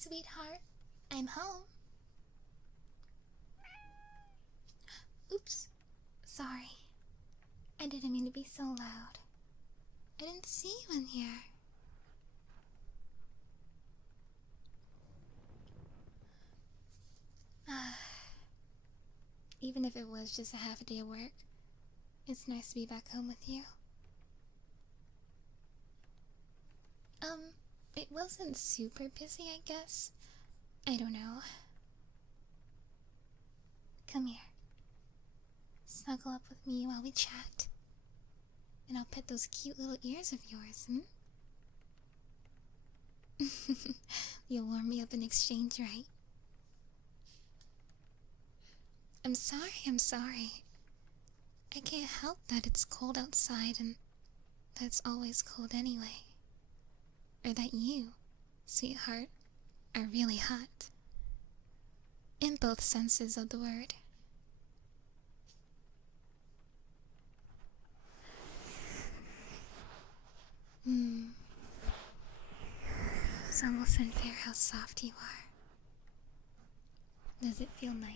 sweetheart. I'm home. Oops. Sorry. I didn't mean to be so loud. I didn't see you in here. Even if it was just a half a day of work, it's nice to be back home with you. It wasn't super busy, I guess. I don't know. Come here. Snuggle up with me while we chat. And I'll pet those cute little ears of yours, You'll warm me up in exchange, right? I'm sorry. I can't help that it's cold outside and that it's always cold anyway. Or that you, sweetheart, are really hot. In both senses of the word. It's almost unfair how soft you are. Does it feel nice?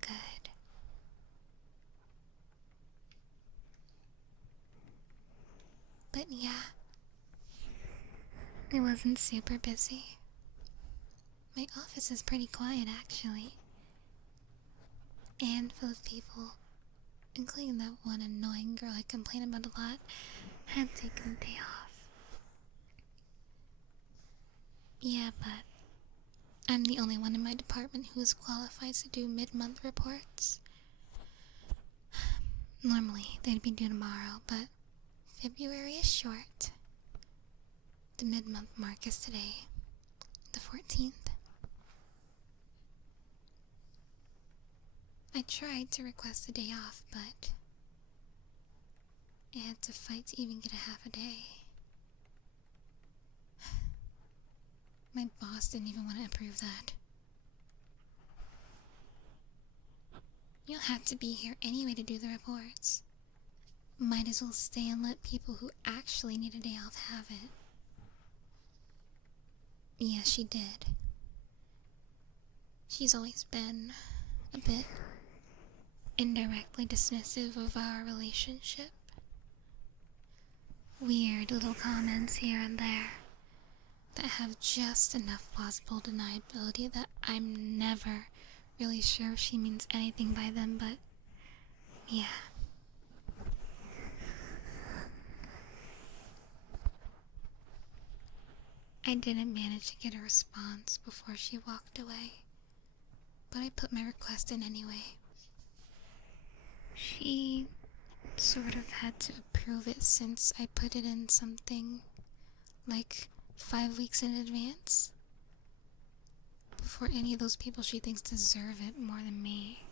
Good. But yeah, it wasn't super busy. My office is pretty quiet, actually. And full of people, including that one annoying girl I complain about a lot, had taken the day off. Yeah, but I'm the only one in my department who is qualified to do mid-month reports. Normally, they'd be due tomorrow, but February is short. The mid-month mark is today, the 14th. I tried to request a day off, but I had to fight to even get a half a day. My boss didn't even want to approve that. You'll have to be here anyway to do the reports. Might as well stay and let people who actually need a day off have it. Yeah, she did. She's always been a bit indirectly dismissive of our relationship. Weird little comments here and there that have just enough plausible deniability that I'm never really sure if she means anything by them, but yeah. I didn't manage to get a response before she walked away, but I put my request in anyway. She sort of had to approve it since I put it in something like 5 weeks in advance, before any of those people she thinks deserve it more than me.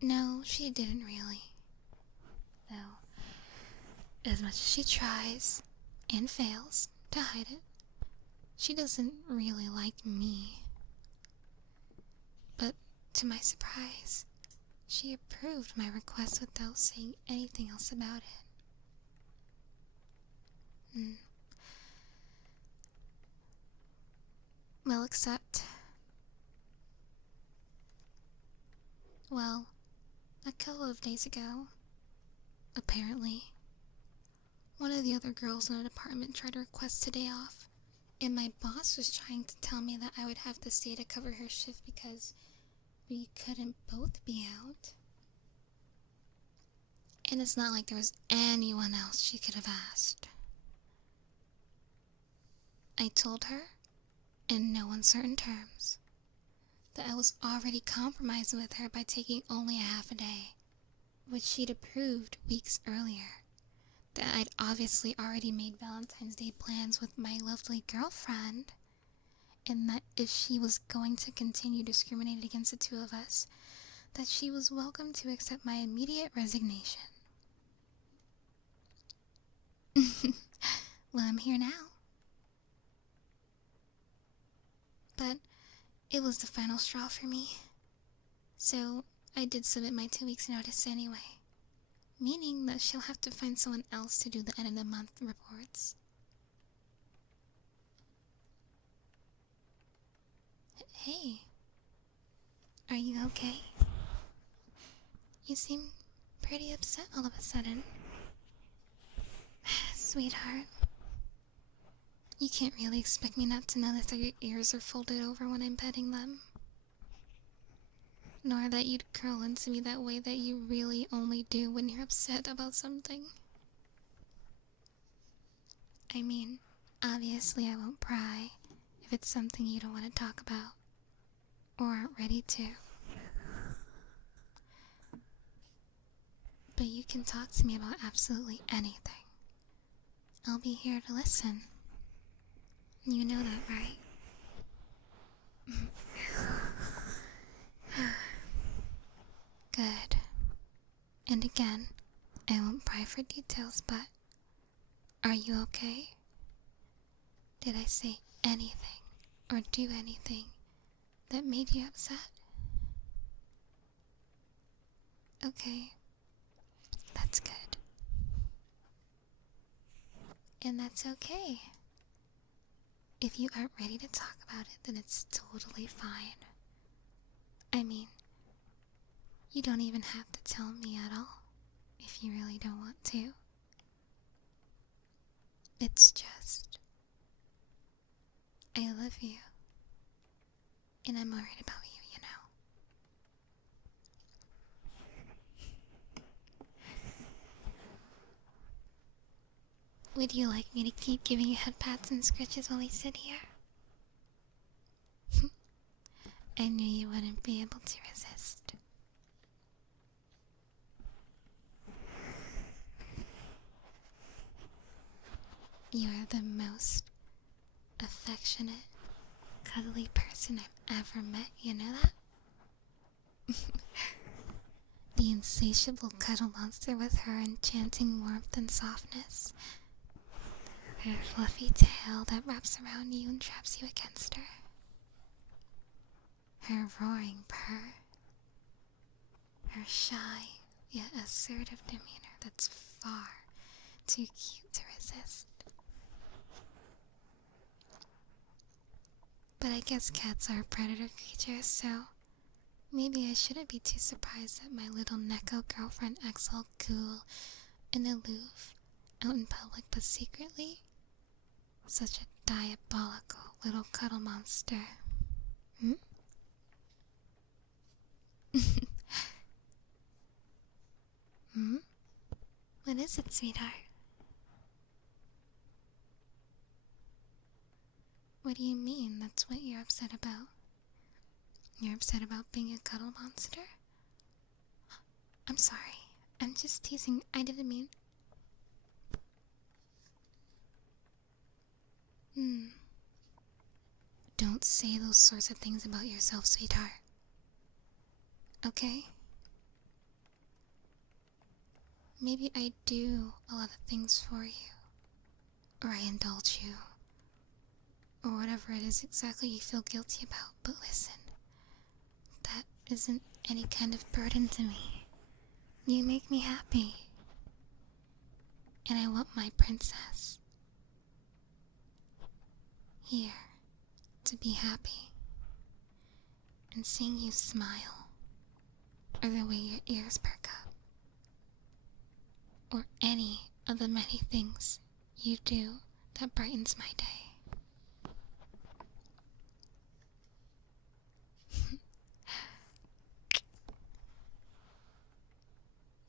No, she didn't really. Though, as much as she tries and fails to hide it, she doesn't really like me. But to my surprise, she approved my request without saying anything else about it. Well, well, a couple of days ago, apparently, one of the other girls in the department tried to request a day off, and my boss was trying to tell me that I would have to stay to cover her shift because we couldn't both be out. And it's not like there was anyone else she could have asked. I told her, in no uncertain terms, that I was already compromising with her by taking only a half a day, which she'd approved weeks earlier. That I'd obviously already made Valentine's Day plans with my lovely girlfriend, and that if she was going to continue discriminating against the two of us, that she was welcome to accept my immediate resignation. Well, I'm here now. But it was the final straw for me, so I did submit my 2 weeks notice anyway. Meaning that she'll have to find someone else to do the end of the month reports. Hey, are you okay? You seem pretty upset all of a sudden. Sweetheart, you can't really expect me not to notice that your ears are folded over when I'm petting them. Nor that you'd curl into me that way that you really only do when you're upset about something. I mean, obviously I won't pry if it's something you don't want to talk about or aren't ready to. But you can talk to me about absolutely anything. I'll be here to listen. You know that, right? Good. And again, I won't pry for details, but are you okay? Did I say anything or do anything that made you upset? Okay, that's good. And that's okay. If you aren't ready to talk about it, then it's totally fine. I mean, you don't even have to tell me at all if you really don't want to. It's just, I love you. And I'm worried about you, you know. Would you like me to keep giving you head pats and scratches while we sit here? I knew you wouldn't be able to resist. You are the most affectionate, cuddly person I've ever met, you know that? The insatiable cuddle monster with her enchanting warmth and softness. Her fluffy tail that wraps around you and traps you against her. Her roaring purr. Her shy, yet assertive demeanor that's far too cute to resist. But I guess cats are predator creatures, so maybe I shouldn't be too surprised that my little Neko girlfriend acts all cool and aloof out in public, but secretly such a diabolical little cuddle monster. Hmm? Hmm? What is it, sweetheart? What do you mean that's what you're upset about? You're upset about being a cuddle monster? I'm sorry. I'm just teasing. I didn't mean... Don't say those sorts of things about yourself, sweetheart. Okay? Maybe I do a lot of things for you. Or I indulge you. Or whatever it is exactly you feel guilty about. But listen, that isn't any kind of burden to me. You make me happy. And I want my princess here to be happy. And seeing you smile, or the way your ears perk up, or any of the many things you do that brightens my day.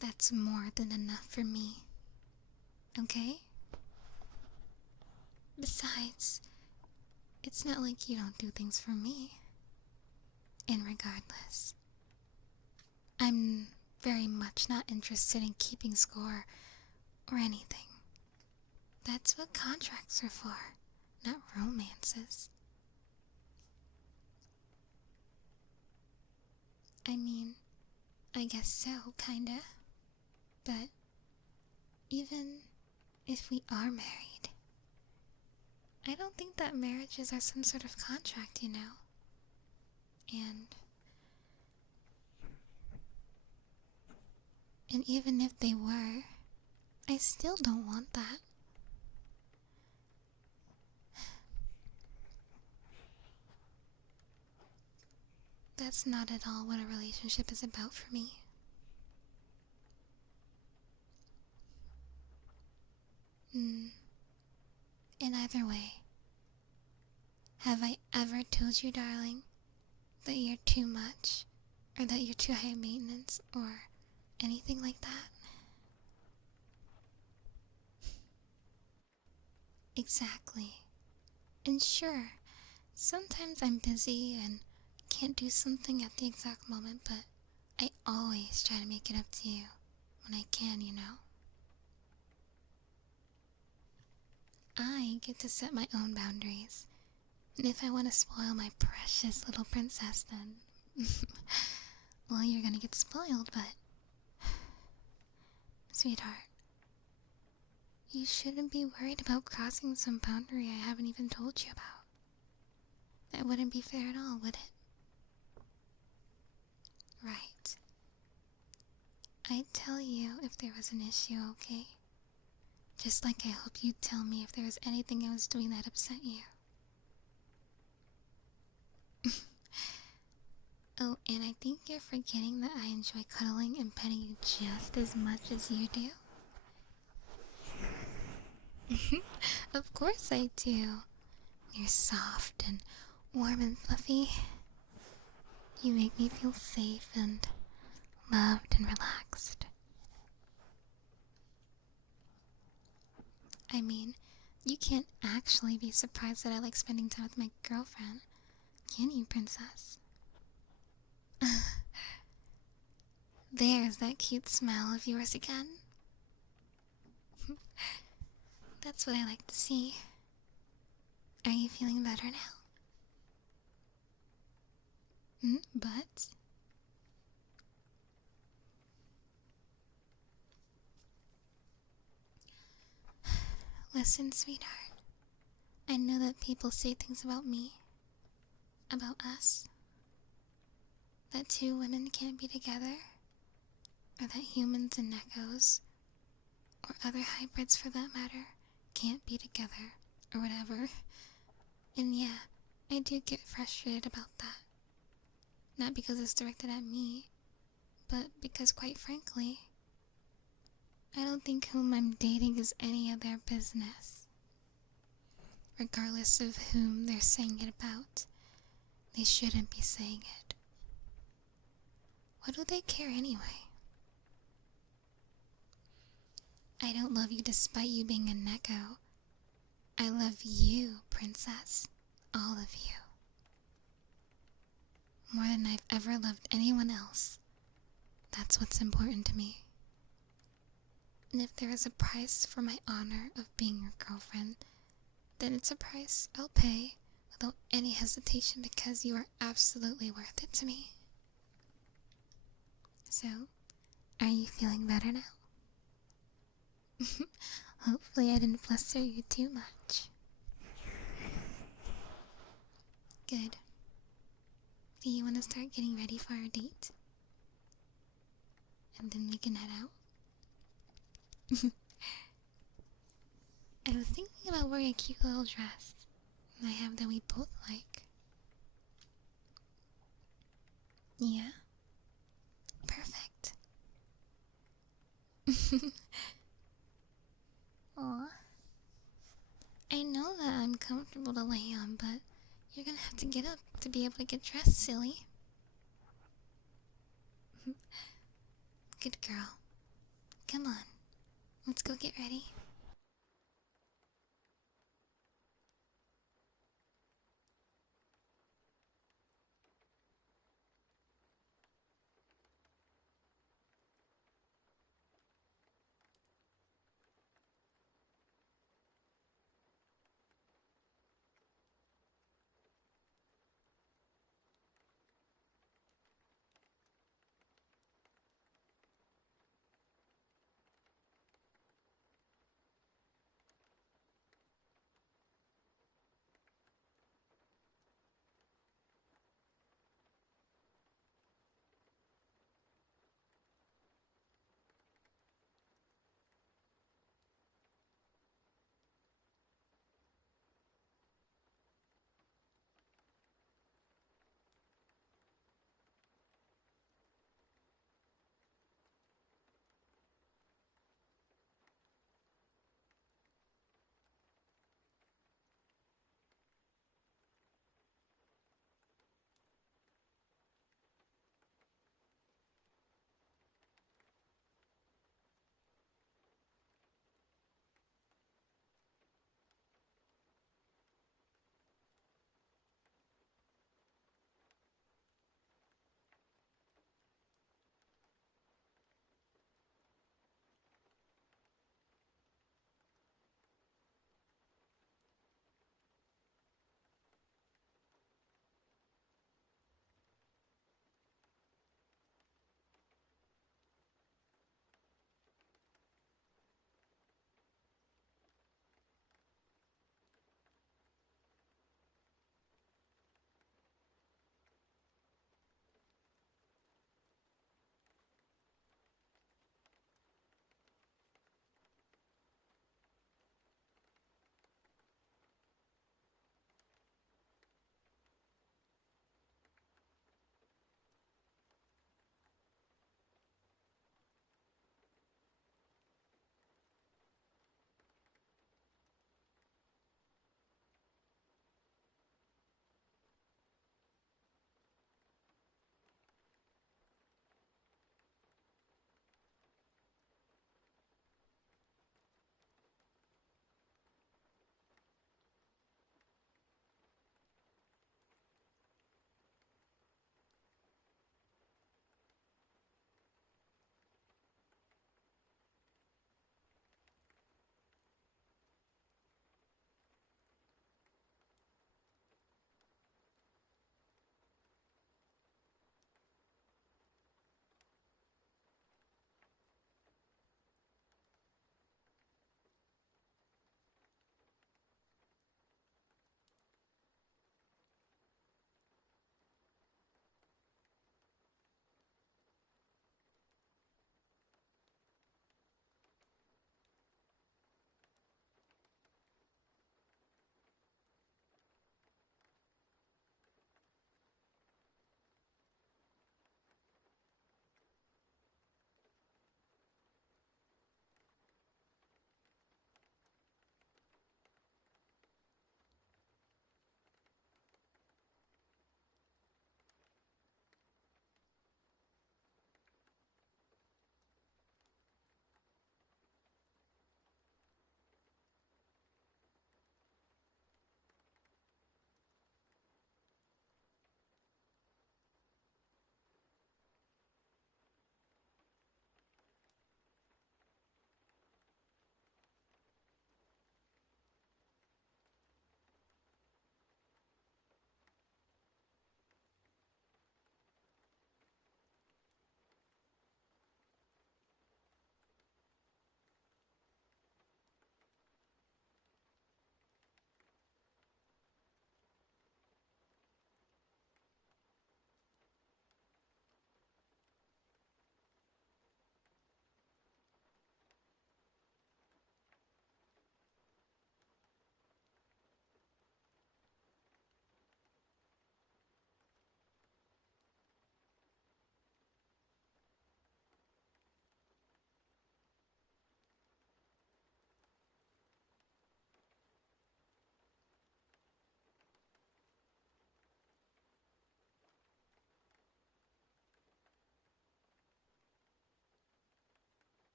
That's more than enough for me. Okay? Besides, it's not like you don't do things for me. And regardless, I'm very much not interested in keeping score or anything. That's what contracts are for, not romances. I mean, I guess so, kinda. But even if we are married, I don't think that marriages are some sort of contract, you know? And even if they were, I still don't want that. That's not at all what a relationship is about for me. In either way, have I ever told you, darling, that you're too much, or that you're too high maintenance, or anything like that? Exactly. And sure, sometimes I'm busy and can't do something at the exact moment, but I always try to make it up to you when I can, you know? I get to set my own boundaries, and if I want to spoil my precious little princess, then well, you're gonna get spoiled, but sweetheart, you shouldn't be worried about crossing some boundary I haven't even told you about. That wouldn't be fair at all, would it? Right. I'd tell you if there was an issue, okay? Just like I hope you'd tell me if there was anything I was doing that upset you. Oh, and I think you're forgetting that I enjoy cuddling and petting you just as much as you do. Of course I do. You're soft and warm and fluffy. You make me feel safe and loved and relaxed. I mean, you can't actually be surprised that I like spending time with my girlfriend, can you, princess? There's that cute smile of yours again. That's what I like to see. Are you feeling better now? But... Listen, sweetheart. I know that people say things about me, about us, that two women can't be together, or that humans and Nekos, or other hybrids for that matter, can't be together, or whatever. And yeah, I do get frustrated about that. Not because it's directed at me, but because, quite frankly, I don't think whom I'm dating is any of their business. Regardless of whom they're saying it about, they shouldn't be saying it. What do they care anyway? I don't love you despite you being a Neko. I love you, princess. All of you. More than I've ever loved anyone else. That's what's important to me. And if there is a price for my honor of being your girlfriend, then it's a price I'll pay without any hesitation because you are absolutely worth it to me. So, are you feeling better now? Hopefully I didn't fluster you too much. Good. Do you want to start getting ready for our date? And then we can head out? I was thinking about wearing a cute little dress I have that we both like. Yeah? Perfect. Aw. I know that I'm comfortable to lay on, but you're gonna have to get up to be able to get dressed, silly. Good girl. Come on. Let's go get ready.